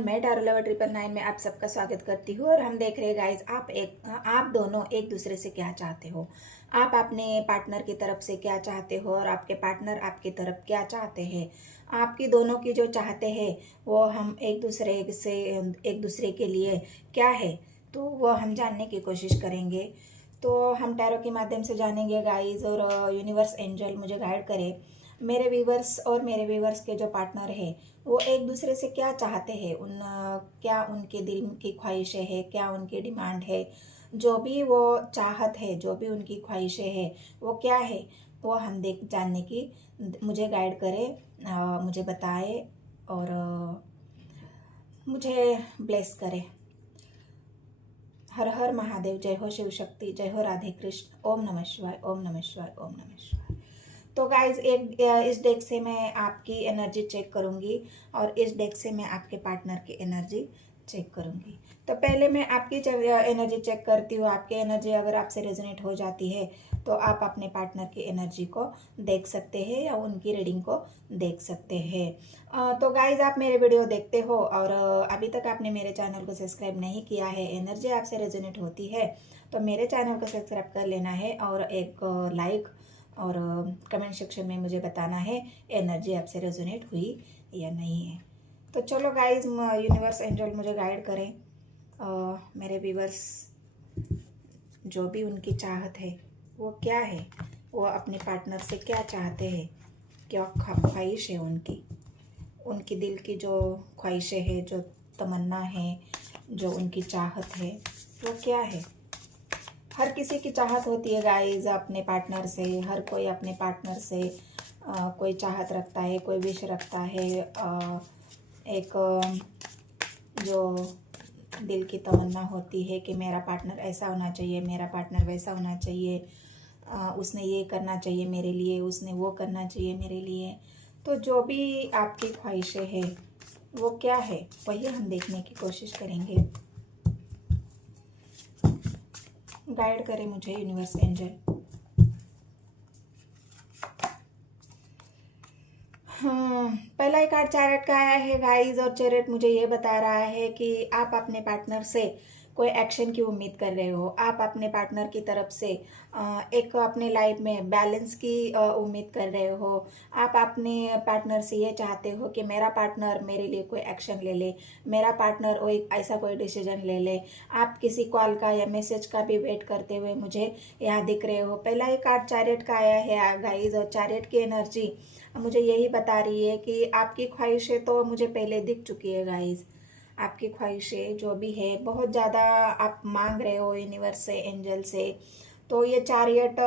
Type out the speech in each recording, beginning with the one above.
Channel मैं tarot lover 999 में आप सबका स्वागत करती हूँ। और हम देख रहे हैं गाइस, आप दोनों एक दूसरे से क्या चाहते हो, आप अपने पार्टनर की तरफ से क्या चाहते हो और आपके पार्टनर आपकी तरफ क्या चाहते हैं। आपकी दोनों की जो चाहते हैं वो हम एक दूसरे के लिए क्या है, तो वो हम जानने की कोशिश करेंगे। तो हम टैरो के माध्यम से जानेंगे गाइस, और यूनिवर्स एंजल मुझे गाइड करे मेरे व्यूवर्स और मेरे व्यूवर्स के जो पार्टनर है वो एक दूसरे से क्या चाहते हैं, क्या उनके दिल की ख्वाहिशें हैं, क्या उनकी डिमांड है, जो भी वो चाहत है, जो भी उनकी ख्वाहिशें हैं वो क्या है, वो हम देख जानने की मुझे गाइड करे, मुझे बताए और मुझे ब्लेस करे। हर हर महादेव, जय हो शिव शक्ति, जय हो राधे कृष्ण, ओम नमः शिवाय, ओम नमः शिवाय, ओम नमः शिवाय। तो गाइज इस डेक से मैं आपकी एनर्जी चेक करूंगी और इस डेक से मैं आपके पार्टनर की एनर्जी चेक करूंगी। तो पहले मैं आपकी एनर्जी चेक करती हूँ। आपकी एनर्जी अगर आपसे रेजोनेट हो जाती है तो आप अपने पार्टनर की एनर्जी को देख सकते हैं या उनकी रीडिंग को देख सकते हैं। तो गाइज आप मेरे वीडियो देखते हो और अभी तक आपने मेरे चैनल को सब्सक्राइब नहीं किया है, एनर्जी आपसे रेजोनेट होती है तो मेरे चैनल को सब्सक्राइब कर लेना है और एक लाइक और कमेंट सेक्शन में मुझे बताना है एनर्जी आपसे रेजोनेट हुई या नहीं है। तो चलो गाइज, यूनिवर्स एंजल मुझे गाइड करें। मेरे व्यूवर्स जो भी उनकी चाहत है वो क्या है, वो अपने पार्टनर से क्या चाहते हैं, क्या ख्वाहिश है उनकी दिल की जो ख्वाहिशें है, जो तमन्ना है, जो उनकी चाहत है वो क्या है। हर किसी की चाहत होती है गाइज अपने पार्टनर से, हर कोई अपने पार्टनर से कोई चाहत रखता है, कोई विश रखता है, एक जो दिल की तमन्ना होती है कि मेरा पार्टनर ऐसा होना चाहिए, मेरा पार्टनर वैसा होना चाहिए, उसने ये करना चाहिए मेरे लिए, उसने वो करना चाहिए मेरे लिए। तो जो भी आपकी ख्वाहिशें हैं वो क्या है, वही हम देखने की कोशिश करेंगे। गाइड करे मुझे यूनिवर्स एंजल। पहला ही कार्ड चैरेट का आया है गाइस, और चैरेट मुझे ये बता रहा है कि आप अपने पार्टनर से कोई एक्शन की उम्मीद कर रहे हो, आप अपने पार्टनर की तरफ से एक अपने लाइफ में बैलेंस की उम्मीद कर रहे हो। आप अपने पार्टनर से ये चाहते हो कि मेरा पार्टनर मेरे लिए कोई एक्शन ले ले, मेरा पार्टनर ऐसा कोई डिसीजन ले ले। आप किसी कॉल का या मैसेज का भी वेट करते हुए मुझे यहाँ दिख रहे हो। पहला ही कार्ड चैरेट का आया है गाइस, और चैरेट की एनर्जी मुझे यही बता रही है कि आपकी ख्वाहिशें तो मुझे पहले दिख चुकी है गाइस। आपकी ख्वाहिशें जो भी है बहुत ज़्यादा आप मांग रहे हो यूनिवर्स से, एंजल से। तो ये चैरियट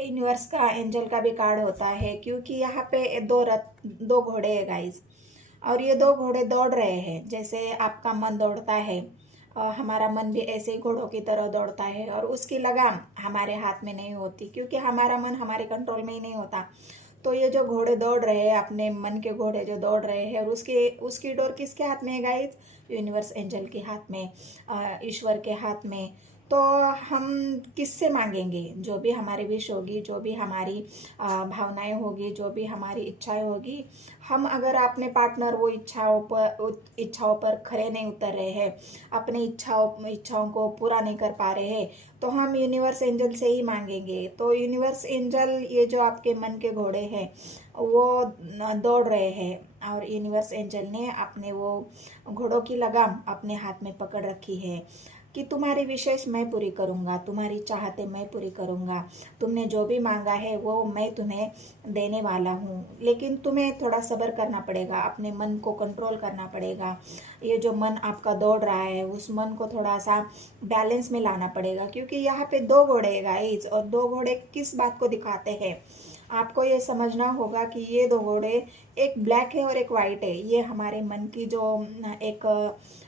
यूनिवर्स का, एंजल का भी कार्ड होता है, क्योंकि यहाँ पे दो घोड़े हैं गाइस, और ये दो घोड़े दौड़ रहे हैं जैसे आपका मन दौड़ता है। हमारा मन भी ऐसे ही घोड़ों की तरह दौड़ता है और उसकी लगाम हमारे हाथ में नहीं होती, क्योंकि हमारा मन हमारे कंट्रोल में ही नहीं होता। तो ये जो घोड़े दौड़ रहे हैं, अपने मन के घोड़े जो दौड़ रहे हैं, और उसकी डोर किसके हाथ में है गाइस, यूनिवर्स एंजल के हाथ में, ईश्वर के हाथ में। तो हम किससे मांगेंगे, जो भी हमारी विश होगी, जो भी हमारी भावनाएं होगी, जो भी हमारी इच्छाएं होगी, हम अगर अपने पार्टनर वो इच्छाओं पर खरे नहीं उतर रहे हैं, अपनी इच्छाओं को पूरा नहीं कर पा रहे हैं, तो हम यूनिवर्स एंजल से ही मांगेंगे। तो यूनिवर्स एंजल, ये जो आपके मन के घोड़े हैं वो दौड़ रहे हैं, और यूनिवर्स एंजल ने अपने वो घोड़ों की लगाम अपने हाथ में पकड़ रखी है कि तुम्हारी विशेष मैं पूरी करूँगा, तुम्हारी चाहते मैं पूरी करूँगा, तुमने जो भी मांगा है वो मैं तुम्हें देने वाला हूँ। लेकिन तुम्हें थोड़ा सब्र करना पड़ेगा, अपने मन को कंट्रोल करना पड़ेगा। ये जो मन आपका दौड़ रहा है उस मन को थोड़ा सा बैलेंस में लाना पड़ेगा, क्योंकि यहाँ पे दो घोड़े हैं गाइस, और दो घोड़े किस बात को दिखाते हैं, आपको ये समझना होगा कि ये दो घोड़े, एक ब्लैक है और एक वाइट है, ये हमारे मन की जो एक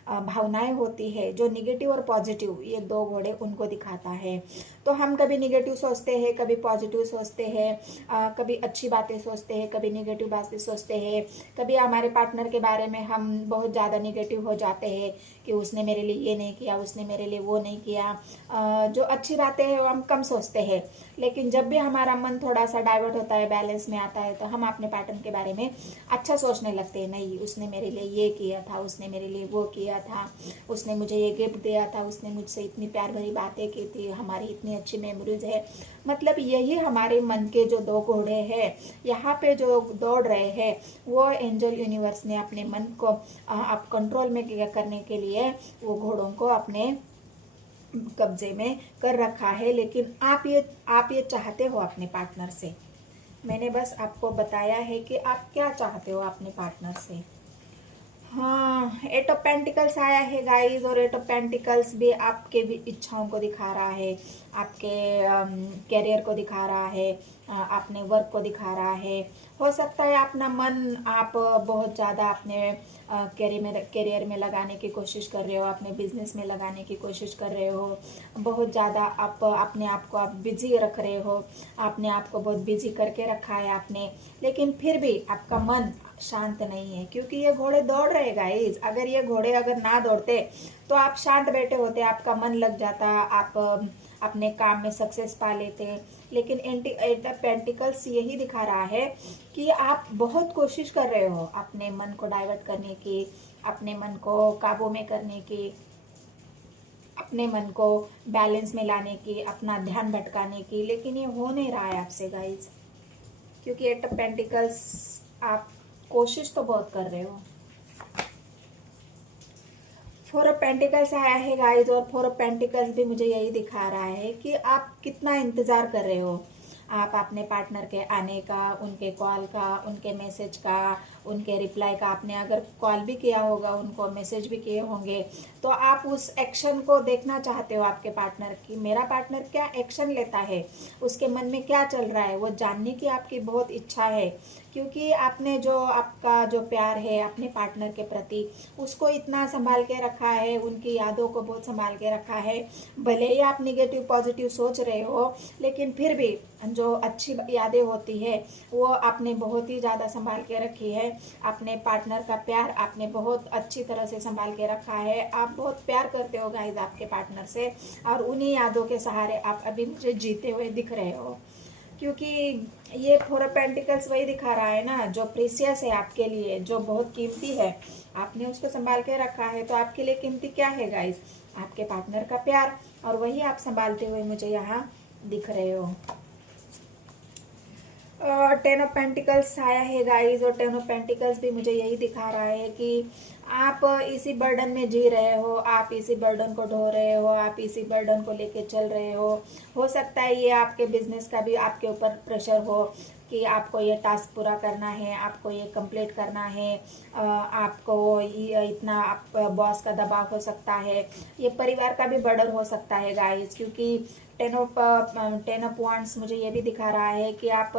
भावनाएं होती है, जो निगेटिव और पॉजिटिव, ये दो घोड़े उनको दिखाता है। तो तो हम कभी निगेटिव सोचते हैं, कभी पॉजिटिव सोचते हैं, कभी अच्छी बातें सोचते हैं, कभी निगेटिव बातें सोचते हैं, कभी हमारे पार्टनर के बारे में हम बहुत ज़्यादा निगेटिव हो जाते हैं कि उसने मेरे लिए ये नहीं किया, उसने मेरे लिए वो नहीं किया। जो अच्छी बातें हैं वो हम कम सोचते हैं। लेकिन जब भी हमारा मन थोड़ा सा डाइवर्ट होता है, बैलेंस में आता है, तो हम अपने पार्टनर के बारे में अच्छा सोचने लगते हैं। नहीं, उसने मेरे लिए ये किया था, उसने मेरे लिए वो किया था, उसने मुझे ये गिफ्ट दिया था, उसने मुझसे इतनी प्यार भरी बातें की थी, हमारी इतनी अच्छी मेमोरीज है। मतलब यही हमारे मन के जो दो घोड़े हैं, यहाँ पे जो दौड़ रहे हैं, वो एंजल यूनिवर्स ने अपने मन को आप कंट्रोल में करने के लिए वो घोड़ों को अपने कब्जे में कर रखा है। लेकिन आप ये चाहते हो अपने पार्टनर से। मैंने बस आपको बताया है कि आप क्या चाहते हो अपने पार्टनर से। हाँ, एट ऑफ पेंटिकल्स आया है गाइस, और एट ऑफ पेंटिकल्स भी आपके भी इच्छाओं को दिखा रहा है, आपके करियर को दिखा रहा है, अपने वर्क को दिखा रहा है। हो सकता है अपना मन आप बहुत ज़्यादा अपने करियर में लगाने की कोशिश कर रहे हो, अपने बिजनेस में लगाने की कोशिश कर रहे हो। बहुत ज़्यादा आप अपने आप को आप बिजी रख रहे हो, अपने आप को बहुत बिजी करके रखा है आपने। लेकिन फिर भी आपका मन शांत नहीं है, क्योंकि ये घोड़े दौड़ रहे गाइस। अगर ये घोड़े अगर ना दौड़ते तो आप शांत बैठे होते, आपका मन लग जाता, आप अपने काम में सक्सेस पा लेते। लेकिन एट द पेंटिकल्स यही दिखा रहा है कि आप बहुत कोशिश कर रहे हो अपने मन को डाइवर्ट करने की, अपने मन को काबू में करने की, अपने मन को बैलेंस में लाने की, अपना ध्यान भटकाने की। लेकिन ये हो नहीं रहा है आपसे गाइस, क्योंकि एट ऑफ पेंटिकल्स आप कोशिश तो बहुत कर रहे हो। फोर ऑफ पेंटिकल्स आया है गाइस, और फोर ऑफ पेंटिकल्स भी मुझे यही दिखा रहा है कि आप कितना इंतज़ार कर रहे हो आप अपने पार्टनर के आने का, उनके कॉल का, उनके मैसेज का, उनके रिप्लाई का। आपने अगर कॉल भी किया होगा, उनको मैसेज भी किए होंगे, तो आप उस एक्शन को देखना चाहते हो आपके पार्टनर की। मेरा पार्टनर क्या एक्शन लेता है, उसके मन में क्या चल रहा है, वो जानने की आपकी बहुत इच्छा है। क्योंकि आपने जो आपका जो प्यार है अपने पार्टनर के प्रति, उसको इतना संभाल के रखा है, उनकी यादों को बहुत संभाल के रखा है। भले ही आप निगेटिव पॉजिटिव सोच रहे हो, लेकिन फिर भी जो अच्छी यादें होती है वो आपने बहुत ही ज़्यादा संभाल के रखी है। अपने पार्टनर का प्यार आपने बहुत अच्छी तरह से संभाल के रखा है। आप बहुत प्यार करते हो गाइस आपके पार्टनर से, और उन्हीं यादों के सहारे आप अभी मुझे जीते हुए दिख रहे हो। क्योंकि ये फोर ऑफ पेंटिकल्स वही दिखा रहा है ना, जो प्रीसियस है आपके लिए, जो बहुत कीमती है, आपने उसको संभाल के रखा है। तो आपके लिए कीमती क्या है गाइस? आपके पार्टनर का प्यार, और वही आप संभालते हुए मुझे यहाँ दिख रहे हो। टेन ऑफ पेंटिकल्स आया है गाइस, और टेन ऑफ पेंटिकल्स भी मुझे यही दिखा रहा है कि आप इसी बर्डन में जी रहे हो, आप इसी बर्डन को ढो रहे हो, आप इसी बर्डन को लेके चल रहे हो। हो सकता है ये आपके बिजनेस का भी आपके ऊपर प्रेशर हो कि आपको ये टास्क पूरा करना है, आपको ये कंप्लीट करना है, आपको इतना आप बॉस का दबाव हो सकता है। ये परिवार का भी बर्डन हो सकता है गाइस, क्योंकि टेन ऑफ वांड्स मुझे ये भी दिखा रहा है कि आप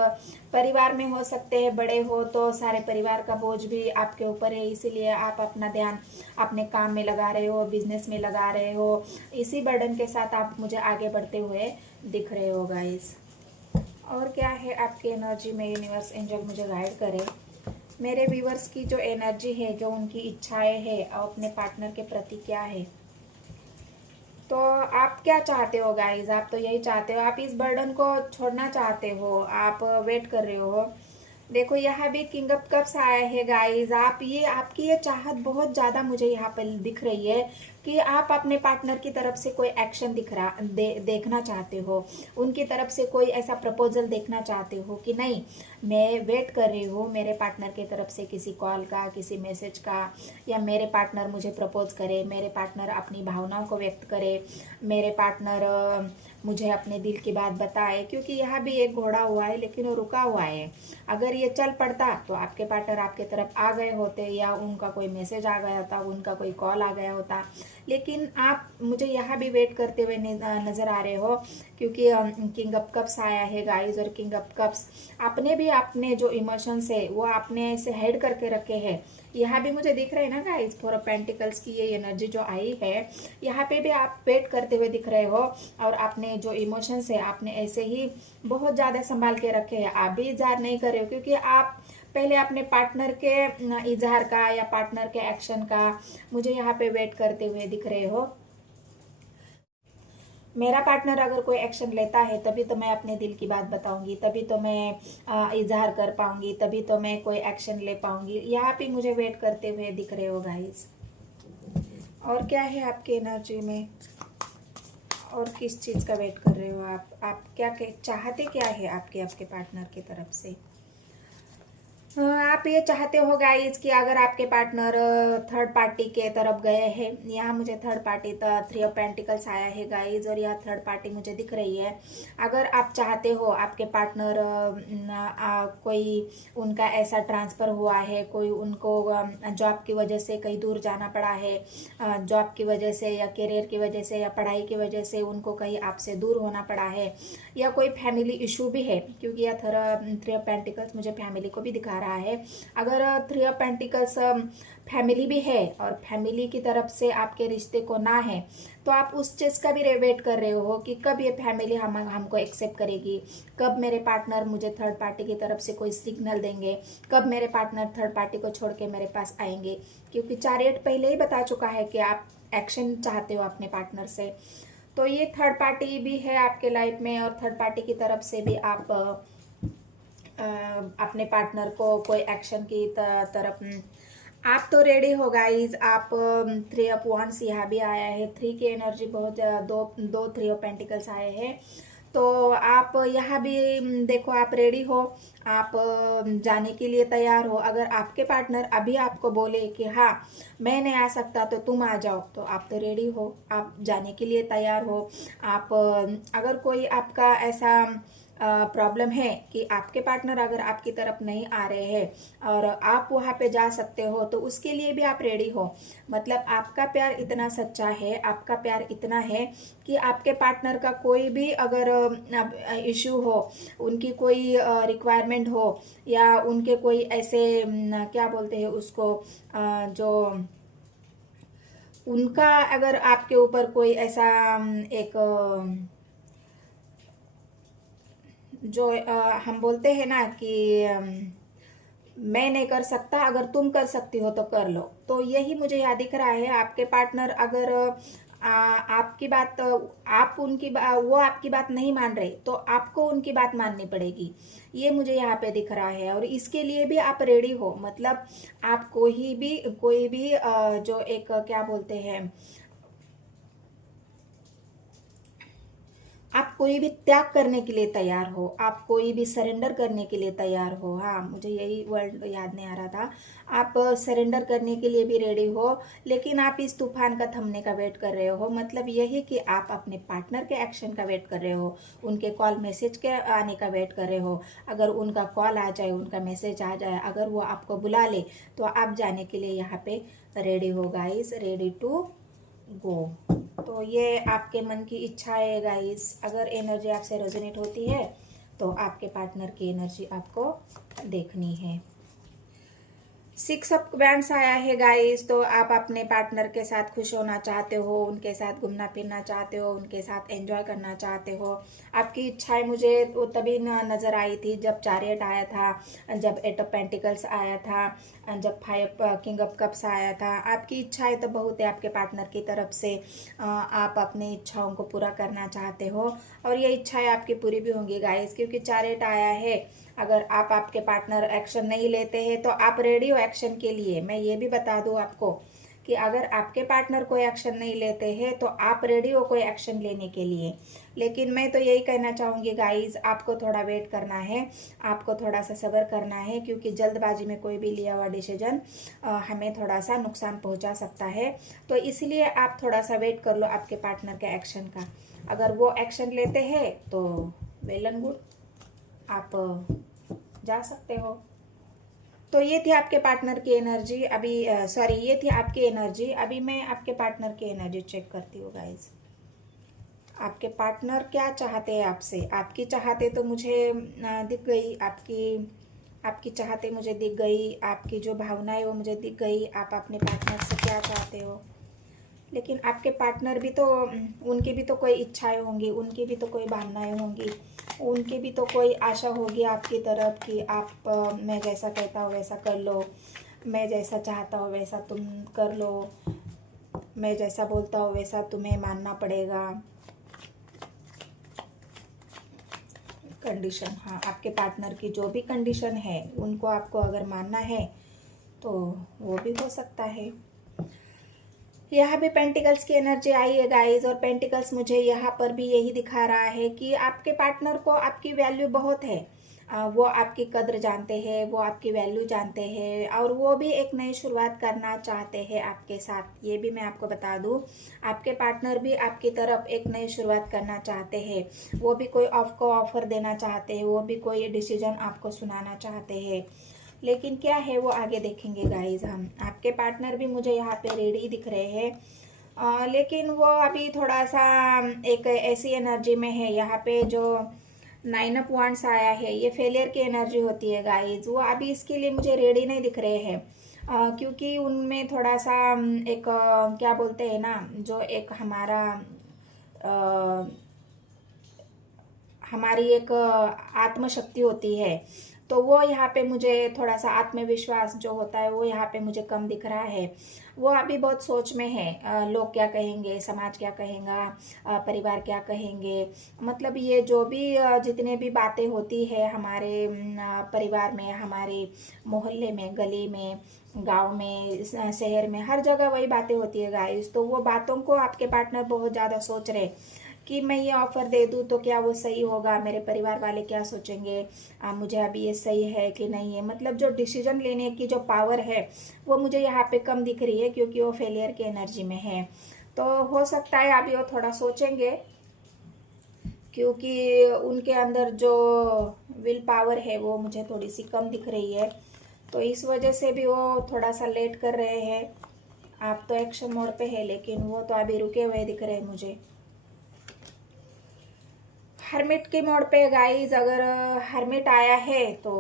परिवार में हो सकते हैं, बड़े हो तो सारे परिवार का बोझ भी आपके ऊपर है, इसीलिए आप अपना ध्यान अपने काम में लगा रहे हो, बिजनेस में लगा रहे हो। इसी बर्डन के साथ आप मुझे आगे बढ़ते हुए दिख रहे हो गाइस। और क्या है आपकी एनर्जी में, यूनिवर्स एंजल मुझे गाइड करे। मेरे व्यूवर्स की जो एनर्जी है, जो उनकी इच्छाएं है अपने पार्टनर के प्रति क्या है। तो आप क्या चाहते हो गाइस? आप तो यही चाहते हो, आप इस बर्डन को छोड़ना चाहते हो, आप वेट कर रहे हो। देखो यहाँ भी किंग ऑफ कप्स आया है गाइस। आप ये आपकी ये चाहत बहुत ज़्यादा मुझे यहाँ पर दिख रही है कि आप अपने पार्टनर की तरफ से कोई एक्शन देखना चाहते हो, उनकी तरफ से कोई ऐसा प्रपोजल देखना चाहते हो कि नहीं, मैं वेट कर रही हूँ मेरे पार्टनर की तरफ से किसी कॉल का, किसी मैसेज का, या मेरे पार्टनर मुझे प्रपोज करे, मेरे पार्टनर अपनी भावनाओं को व्यक्त करे, मेरे पार्टनर मुझे अपने दिल की बात बताए। क्योंकि यहाँ भी एक घोड़ा हुआ है, लेकिन वो रुका हुआ है। अगर ये चल पड़ता तो आपके पार्टनर आपके तरफ आ गए होते, या उनका कोई मैसेज आ गया होता, उनका कोई कॉल आ गया होता। लेकिन आप मुझे यहाँ भी वेट करते हुए नज़र आ रहे हो क्योंकि किंग ऑफ कप्स आया है गाइज, और किंग ऑफ कप्स आपने भी अपने जो इमोशंस है वो आपने ऐसे हाइड करके रखे हैं। यहाँ भी मुझे दिख रहा है ना गाइज, फोर ऑफ पेंटिकल्स की ये एनर्जी जो आई है, यहाँ पे भी आप वेट करते हुए दिख रहे हो, और आपने जो इमोशंस है आपने ऐसे ही बहुत ज़्यादा संभाल के रखे हैं। आप भी इजहार नहीं कर रहे हो, क्योंकि आप पहले अपने पार्टनर के इजहार का या पार्टनर के एक्शन का मुझे यहाँ पे वेट करते हुए दिख रहे हो। मेरा पार्टनर अगर कोई एक्शन लेता है तभी तो मैं अपने दिल की बात बताऊंगी, तभी तो मैं इजहार कर पाऊंगी, तभी तो मैं कोई एक्शन ले पाऊंगी। यहाँ पे मुझे वेट करते हुए दिख रहे हो गाइस। और क्या है आपकी एनर्जी में, और किस चीज़ का वेट कर रहे हो आप क्या चाहते क्या है आपके पार्टनर की तरफ से। आप ये चाहते हो गाइज कि अगर आपके पार्टनर थर्ड पार्टी के तरफ गए हैं, यहाँ मुझे third party three of pentacles आया है गाइज, और यह थर्ड पार्टी मुझे दिख रही है। अगर आप चाहते हो आपके पार्टनर कोई उनका ऐसा ट्रांसफ़र हुआ है, कोई उनको जॉब की वजह से कहीं दूर जाना पड़ा है, जॉब की वजह से या करियर की वजह से या पढ़ाई की वजह से उनको कहीं आपसे दूर होना पड़ा है, या कोई फैमिली इशू भी है, क्योंकि यह थ्री ऑफ पेंटिकल्स मुझे फैमिली को भी दिखा रहा है। अगर थ्री ऑफ पेंटिकल्स फैमिली भी है और फैमिली की तरफ से आपके रिश्ते को ना है, तो आप उस चीज़ का भी वेट कर रहे हो कि कब ये फैमिली हमको एक्सेप्ट करेगी, कब मेरे पार्टनर मुझे थर्ड पार्टी की तरफ से कोई सिग्नल देंगे, कब मेरे पार्टनर थर्ड पार्टी को छोड़ के मेरे पास आएंगे। क्योंकि चैरियट पहले ही बता चुका है कि आप एक्शन चाहते हो अपने पार्टनर से। तो ये थर्ड पार्टी भी है आपके लाइफ में, और थर्ड पार्टी की तरफ से भी आप अपने पार्टनर को कोई एक्शन की तरफ आप तो रेडी हो गाइज। आप थ्री ऑफ वांड्स यहाँ भी आया है, थ्री की एनर्जी बहुत दो थ्री ऑफ पेंटिकल्स आए हैं। तो आप यहाँ भी देखो आप रेडी हो, आप जाने के लिए तैयार हो। अगर आपके पार्टनर अभी आपको बोले कि हाँ मैं नहीं आ सकता तो तुम आ जाओ, तो आप तो रेडी हो, आप जाने के लिए तैयार हो। आप अगर कोई आपका ऐसा प्रॉब्लम है कि आपके पार्टनर अगर आपकी तरफ नहीं आ रहे हैं और आप वहाँ पे जा सकते हो, तो उसके लिए भी आप रेडी हो। मतलब आपका प्यार इतना सच्चा है, आपका प्यार इतना है कि आपके पार्टनर का कोई भी अगर इशू हो, उनकी कोई रिक्वायरमेंट हो, या उनके कोई ऐसे क्या बोलते हैं उसको, जो उनका अगर आपके ऊपर कोई ऐसा एक जो हम बोलते हैं ना कि मैं नहीं कर सकता, अगर तुम कर सकती हो तो कर लो। तो यही मुझे याद दिख रहा है। आपके पार्टनर अगर आपकी बात आप उनकी वो आपकी बात नहीं मान रहे, तो आपको उनकी बात माननी पड़ेगी, ये मुझे यहाँ पे दिख रहा है। और इसके लिए भी आप रेडी हो। मतलब आप कोई भी जो एक क्या बोलते हैं, आप कोई भी त्याग करने के लिए तैयार हो, आप कोई भी सरेंडर करने के लिए तैयार हो। हाँ, मुझे यही वर्ड याद नहीं आ रहा था। आप सरेंडर करने के लिए भी रेडी हो, लेकिन आप इस तूफान का थमने का वेट कर रहे हो। मतलब यही कि आप अपने पार्टनर के एक्शन का वेट कर रहे हो, उनके कॉल मैसेज के आने का वेट कर रहे हो। अगर उनका कॉल आ जाए, उनका मैसेज आ जाए, अगर वो आपको बुला ले, तो आप जाने के लिए यहाँ पे रेडी हो गाइस, रेडी टू गो। तो ये आपके मन की इच्छा है गाइस। अगर एनर्जी आपसे रेजोनेट होती है तो आपके पार्टनर की एनर्जी आपको देखनी है। 6 ऑफ वैंड्स आया है गाइस। तो आप अपने पार्टनर के साथ खुश होना चाहते हो, उनके साथ घूमना फिरना चाहते हो, उनके साथ एंजॉय करना चाहते हो। आपकी इच्छाएं मुझे तो तभी नज़र आई थी जब चैरियट आया था, जब 8 ऑफ पेंटिकल्स आया था, जब 5 किंग ऑफ कप्स आया था। आपकी इच्छाएं तो बहुत है आपके पार्टनर की तरफ से। आप अपनी इच्छाओं को पूरा करना चाहते हो, और ये इच्छाएं आपकी पूरी भी होंगी गाइस, क्योंकि चैरियट आया है। अगर आप आपके पार्टनर एक्शन नहीं लेते हैं तो आप रेडी हो एक्शन के लिए। मैं ये भी बता दूं आपको कि अगर आपके पार्टनर कोई एक्शन नहीं लेते हैं तो आप रेडी हो कोई एक्शन लेने के लिए। लेकिन मैं तो यही कहना चाहूँगी गाइस, आपको थोड़ा वेट करना है, आपको थोड़ा सा सब्र करना है, क्योंकि जल्दबाजी में कोई भी लिया हुआ डिसीजन हमें थोड़ा सा नुकसान पहुंचा सकता है। तो इसलिए आप थोड़ा सा वेट कर लो आपके पार्टनर के एक्शन का। अगर वो एक्शन लेते हैं तो वेल एंड गुड, आप जा सकते हो। तो ये थी आपके पार्टनर की एनर्जी। अभी सॉरी, ये थी आपकी एनर्जी। अभी मैं आपके पार्टनर की एनर्जी चेक करती हूँ गाइस। आपके पार्टनर क्या चाहते हैं आपसे? आपकी चाहते तो मुझे दिख गई, आपकी चाहते मुझे दिख गई, आपकी जो भावनाएं वो मुझे दिख गई। आप अपने पार्टनर से क्या चाहते हो? लेकिन आपके पार्टनर भी तो, उनकी भी तो कोई इच्छाएं होंगी, उनकी भी तो कोई भावनाएं होंगी, उनकी भी तो कोई आशा होगी आपकी तरफ कि आप मैं जैसा कहता हूँ वैसा कर लो, मैं जैसा चाहता हूँ वैसा तुम कर लो, मैं जैसा बोलता हूँ वैसा तुम्हें मानना पड़ेगा। कंडीशन, हाँ, आपके पार्टनर की जो भी कंडीशन है उनको आपको अगर मानना है तो वो भी हो सकता है। यहाँ भी पेंटिकल्स की एनर्जी आई है गाइस, और पेंटिकल्स मुझे यहाँ पर भी यही दिखा रहा है कि आपके पार्टनर को आपकी वैल्यू बहुत है। वो आपकी कद्र जानते हैं, वो आपकी वैल्यू जानते हैं, और वो भी एक नई शुरुआत करना चाहते हैं आपके साथ। ये भी मैं आपको बता दूँ, आपके पार्टनर भी आपकी तरफ एक नई शुरुआत करना चाहते हैं। वो भी कोई आपको ऑफर देना चाहते हैं, वो भी कोई डिसीजन आपको सुनाना चाहते हैं। लेकिन क्या है वो आगे देखेंगे गाइज हम। आपके पार्टनर भी मुझे यहाँ पे रेडी दिख रहे हैं, लेकिन वो अभी थोड़ा सा एक ऐसी एनर्जी में है। यहाँ पे जो 9 ऑफ वांड्स आया है, ये फेलियर की एनर्जी होती है गाइज। वो अभी इसके लिए मुझे रेडी नहीं दिख रहे हैं, क्योंकि उनमें थोड़ा सा एक क्या बोलते हैं ना, जो एक हमारी एक आत्मशक्ति होती है, तो वो यहाँ पे मुझे थोड़ा सा आत्मविश्वास जो होता है वो यहाँ पे मुझे कम दिख रहा है। वो अभी बहुत सोच में है, लोग क्या कहेंगे, समाज क्या कहेगा, परिवार क्या कहेंगे। मतलब ये जो भी जितने भी बातें होती है हमारे परिवार में, हमारे मोहल्ले में, गली में, गांव में, शहर में, हर जगह वही बातें होती है गाइस। तो वो बातों को आपके पार्टनर बहुत ज़्यादा सोच रहे कि मैं ये ऑफर दे दूँ तो क्या वो सही होगा, मेरे परिवार वाले क्या सोचेंगे, मुझे अभी ये सही है कि नहीं है। मतलब जो डिसीजन लेने की जो पावर है वो मुझे यहाँ पे कम दिख रही है, क्योंकि वो फेलियर की एनर्जी में है। तो हो सकता है अभी वो थोड़ा सोचेंगे, क्योंकि उनके अंदर जो विल पावर है वो मुझे थोड़ी सी कम दिख रही है। तो इस वजह से भी वो थोड़ा सा लेट कर रहे हैं। आप तो एक्शन मोड पे है, लेकिन वो तो अभी रुके हुए दिख रहे हैं मुझे। हर्मिट के मोड पे गाइज, अगर हर्मिट आया है तो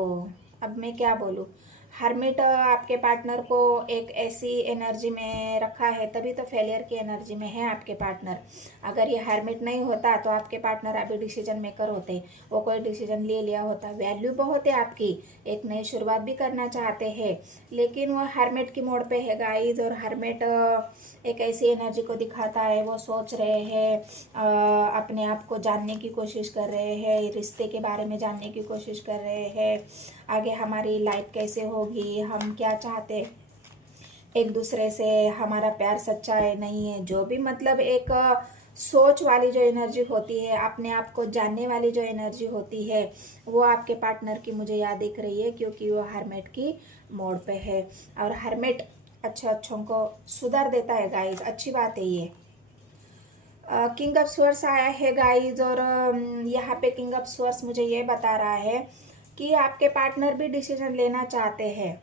अब मैं क्या बोलूँ। हर्मिट आपके पार्टनर को एक ऐसी एनर्जी में रखा है, तभी तो फेलियर की एनर्जी में है आपके पार्टनर। अगर ये हर्मिट नहीं होता तो आपके पार्टनर अभी डिसीजन मेकर होते, वो कोई डिसीजन ले लिया होता। वैल्यू बहुत है आपकी, एक नई शुरुआत भी करना चाहते हैं, लेकिन वो हर्मिट की मोड पे है गाइज। और हर्मिट एक ऐसी एनर्जी को दिखाता है, वो सोच रहे हैं, अपने आप को जानने की कोशिश कर रहे हैं, रिश्ते के बारे में जानने की कोशिश कर रहे हैं, आगे हमारी लाइफ कैसे होगी, हम क्या चाहते एक दूसरे से, हमारा प्यार सच्चा है नहीं है, जो भी मतलब एक सोच वाली जो एनर्जी होती है, अपने आप को जानने वाली जो एनर्जी होती है, वो आपके पार्टनर की मुझे याद दिख रही है, क्योंकि वो हर्मिट की मोड पे है। और हर्मिट अच्छों को सुधार देता है गाइज, अच्छी बात है ये। किंग ऑफ स्वर्ड्स आया है गाइज, और यहाँ पे किंग ऑफ स्वर्ड्स मुझे ये बता रहा है कि आपके पार्टनर भी डिसीजन लेना चाहते हैं,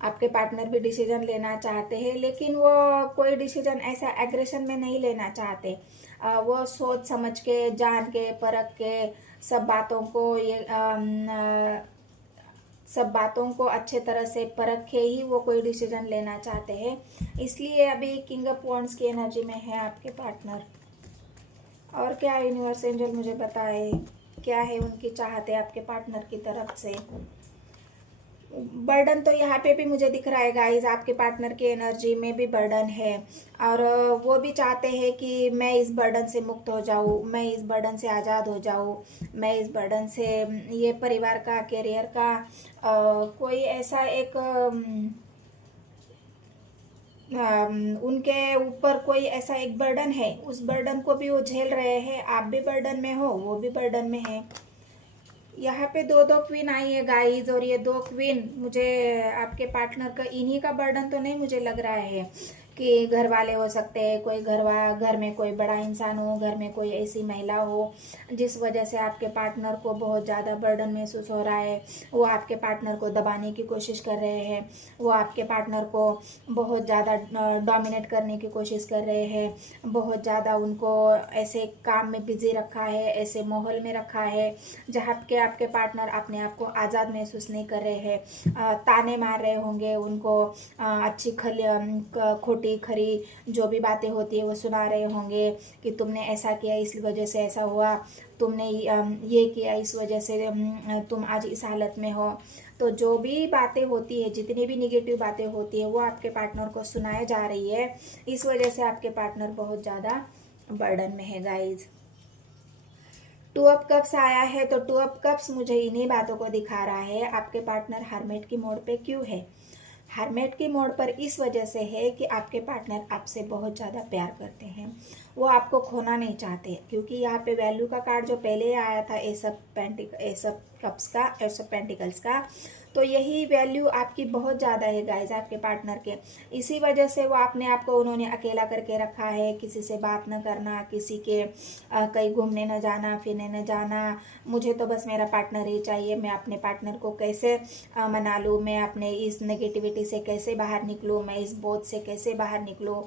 आपके पार्टनर भी डिसीजन लेना चाहते हैं, लेकिन वो कोई डिसीजन ऐसा एग्रेशन में नहीं लेना चाहते। वो सोच समझ के, जान के, परख के, सब बातों को सब बातों को अच्छे तरह से परख के ही वो कोई डिसीजन लेना चाहते हैं। इसलिए अभी किंग ऑफ वांड्स की एनर्जी में है आपके पार्टनर। और क्या यूनिवर्स एंजल मुझे बताए, क्या है उनकी चाहते आपके पार्टनर की तरफ से। बर्डन तो यहाँ पे भी मुझे दिख रहा है गाइज, आपके पार्टनर की एनर्जी में भी बर्डन है, और वो भी चाहते हैं कि मैं इस बर्डन से मुक्त हो जाऊँ, मैं इस बर्डन से आज़ाद हो जाऊँ, मैं इस बर्डन से, ये परिवार का, करियर का, कोई ऐसा एक उनके ऊपर कोई ऐसा एक बर्डन है, उस बर्डन को भी वो झेल रहे हैं। आप भी बर्डन में हो, वो भी बर्डन में है। यहाँ पे दो क्वीन आई है गाइज, और ये दो क्वीन मुझे आपके पार्टनर का, इन्हीं का बर्डन तो नहीं मुझे लग रहा है, कि घर वाले हो सकते हैं, कोई घर में कोई बड़ा इंसान हो, घर में कोई ऐसी महिला हो जिस वजह से आपके पार्टनर को बहुत ज़्यादा बर्डन महसूस हो रहा है। वो आपके पार्टनर को दबाने की कोशिश कर रहे हैं, वो आपके पार्टनर को बहुत ज़्यादा डोमिनेट करने की कोशिश कर रहे हैं, बहुत ज़्यादा उनको ऐसे काम में बिजी रखा है, ऐसे माहौल में रखा है जहाँ के आपके पार्टनर अपने आप को आज़ाद महसूस नहीं कर रहे हैं। ताने मार रहे होंगे उनको, अच्छी खोटी खरी जो भी बातें होती है वो सुना रहे होंगे कि तुमने ऐसा किया इस वजह से ऐसा हुआ, तुमने ये किया इस वजह से तुम आज इस हालत में हो। तो जो भी बातें होती है, जितनी भी निगेटिव बातें होती है वो आपके पार्टनर को सुनाई जा रही है। इस वजह से आपके पार्टनर बहुत ज़्यादा बर्डन में है गाइज। 2 ऑफ कप्स आया है, तो 2 ऑफ कप्स मुझे इन्हीं बातों को दिखा रहा है। आपके पार्टनर हर्मिट की मोड पे क्यों है? हर्मिट की मोड पर इस वजह से है कि आपके पार्टनर आपसे बहुत ज़्यादा प्यार करते हैं, वो आपको खोना नहीं चाहते। क्योंकि यहाँ पे वैल्यू का कार्ड जो पहले आया था एस ऑफ कप्स का, एस ऑफ पेंटिकल्स का, तो यही वैल्यू आपकी बहुत ज़्यादा है गाइज आपके पार्टनर के। इसी वजह से वो अपने आप को उन्होंने अकेला करके रखा है, किसी से बात न करना, किसी के कहीं घूमने न जाना, फिरने न जाना। मुझे तो बस मेरा पार्टनर ही चाहिए, मैं अपने पार्टनर को कैसे मना लूँ, मैं अपने इस नेगेटिविटी से कैसे बाहर निकलूँ, मैं इस बोझ से कैसे बाहर निकलूँ,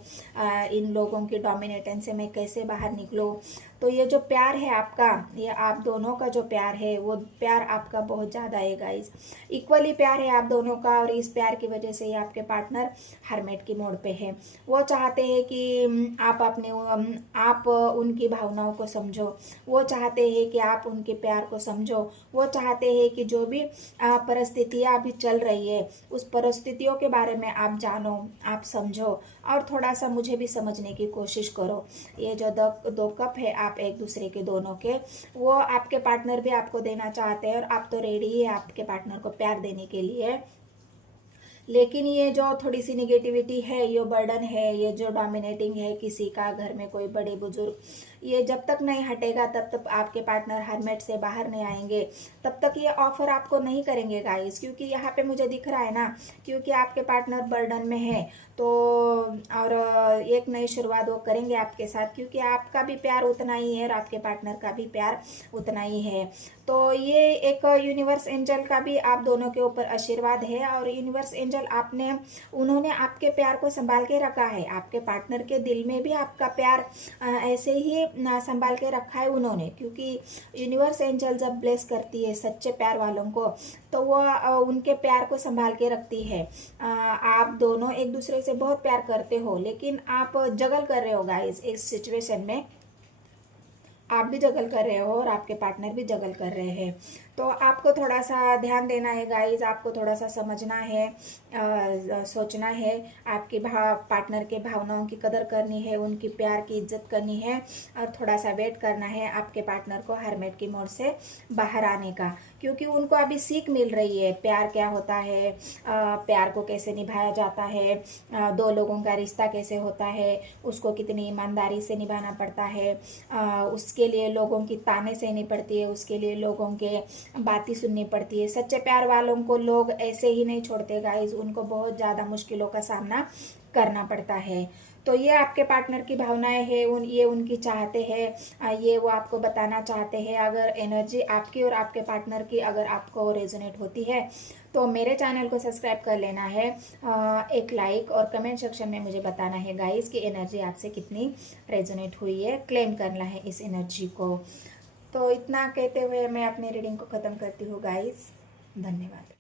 इन लोगों की डोमिनेटेंस से मैं कैसे बाहर निकलूँ। तो ये जो प्यार है आपका, ये आप दोनों का जो प्यार है वो प्यार आपका बहुत ज़्यादा है गाइज, इक्वली प्यार है आप दोनों का। और इस प्यार की वजह से ही आपके पार्टनर हर्मिट की मोड पे है। वो चाहते हैं कि आप उनकी भावनाओं को समझो, वो चाहते हैं कि आप उनके प्यार को समझो, वो चाहते हैं कि जो भी परिस्थितियाँ अभी चल रही है उस परिस्थितियों के बारे में आप जानो, आप समझो और थोड़ा सा मुझे भी समझने की कोशिश करो। ये जो दो कप है आप एक दूसरे के दोनों के, वो आपके पार्टनर भी आपको देना चाहते हैं और आप तो रेडी है आपके पार्टनर को प्यार देने के लिए। लेकिन ये जो थोड़ी सी निगेटिविटी है, ये बर्डन है, ये जो डोमिनेटिंग है किसी का, घर में कोई बड़े बुजुर्ग, ये जब तक नहीं हटेगा तब तक आपके पार्टनर हर्मिट से बाहर नहीं आएंगे, तब तक ये ऑफर आपको नहीं करेंगे गाइस। क्योंकि यहाँ पे मुझे दिख रहा है ना, क्योंकि आपके पार्टनर बर्डन में है तो, और एक नई शुरुआत वो करेंगे आपके साथ, क्योंकि आपका भी प्यार उतना ही है और आपके पार्टनर का भी प्यार उतना ही है। तो ये एक यूनिवर्स एंजल का भी आप दोनों के ऊपर आशीर्वाद है, और यूनिवर्स एंजल उन्होंने आपके प्यार को संभाल के रखा है। आपके पार्टनर के दिल में भी आपका प्यार ऐसे ही संभाल के रखा है उन्होंने। क्योंकि यूनिवर्स एंजल जब ब्लेस करती है सच्चे प्यार वालों को, तो वो उनके प्यार को संभाल के रखती है। आप दोनों एक दूसरे से बहुत प्यार करते हो, लेकिन आप जगल कर रहे हो गाइस इस सिचुएशन में, आप भी जगल कर रहे हो और आपके पार्टनर भी जगल कर रहे हैं। तो आपको थोड़ा सा ध्यान देना है गाइज, आपको थोड़ा सा समझना है, सोचना है, आपके पार्टनर के भावनाओं की कदर करनी है, उनकी प्यार की इज्जत करनी है, और थोड़ा सा वेट करना है आपके पार्टनर को हर्मिट की मोड से बाहर आने का। क्योंकि उनको अभी सीख मिल रही है प्यार क्या होता है, प्यार को कैसे निभाया जाता है, दो लोगों का रिश्ता कैसे होता है, उसको कितनी ईमानदारी से निभाना पड़ता है, उसके लिए लोगों की ताने सहनी पड़ती है, उसके लिए लोगों के बातें सुननी पड़ती है। सच्चे प्यार वालों को लोग ऐसे ही नहीं छोड़ते गाइज, उनको बहुत ज़्यादा मुश्किलों का सामना करना पड़ता है। तो ये आपके पार्टनर की भावनाएं हैं, ये उनकी चाहते हैं, ये वो आपको बताना चाहते हैं। अगर एनर्जी आपकी और आपके पार्टनर की अगर आपको रेजोनेट होती है तो मेरे चैनल को सब्सक्राइब कर लेना है, एक लाइक और कमेंट सेक्शन में मुझे बताना है गाइस कि एनर्जी आपसे कितनी रेजोनेट हुई है, क्लेम करना है इस एनर्जी को। तो इतना कहते हुए मैं अपनी रीडिंग को ख़त्म करती हूँ गाइस, धन्यवाद।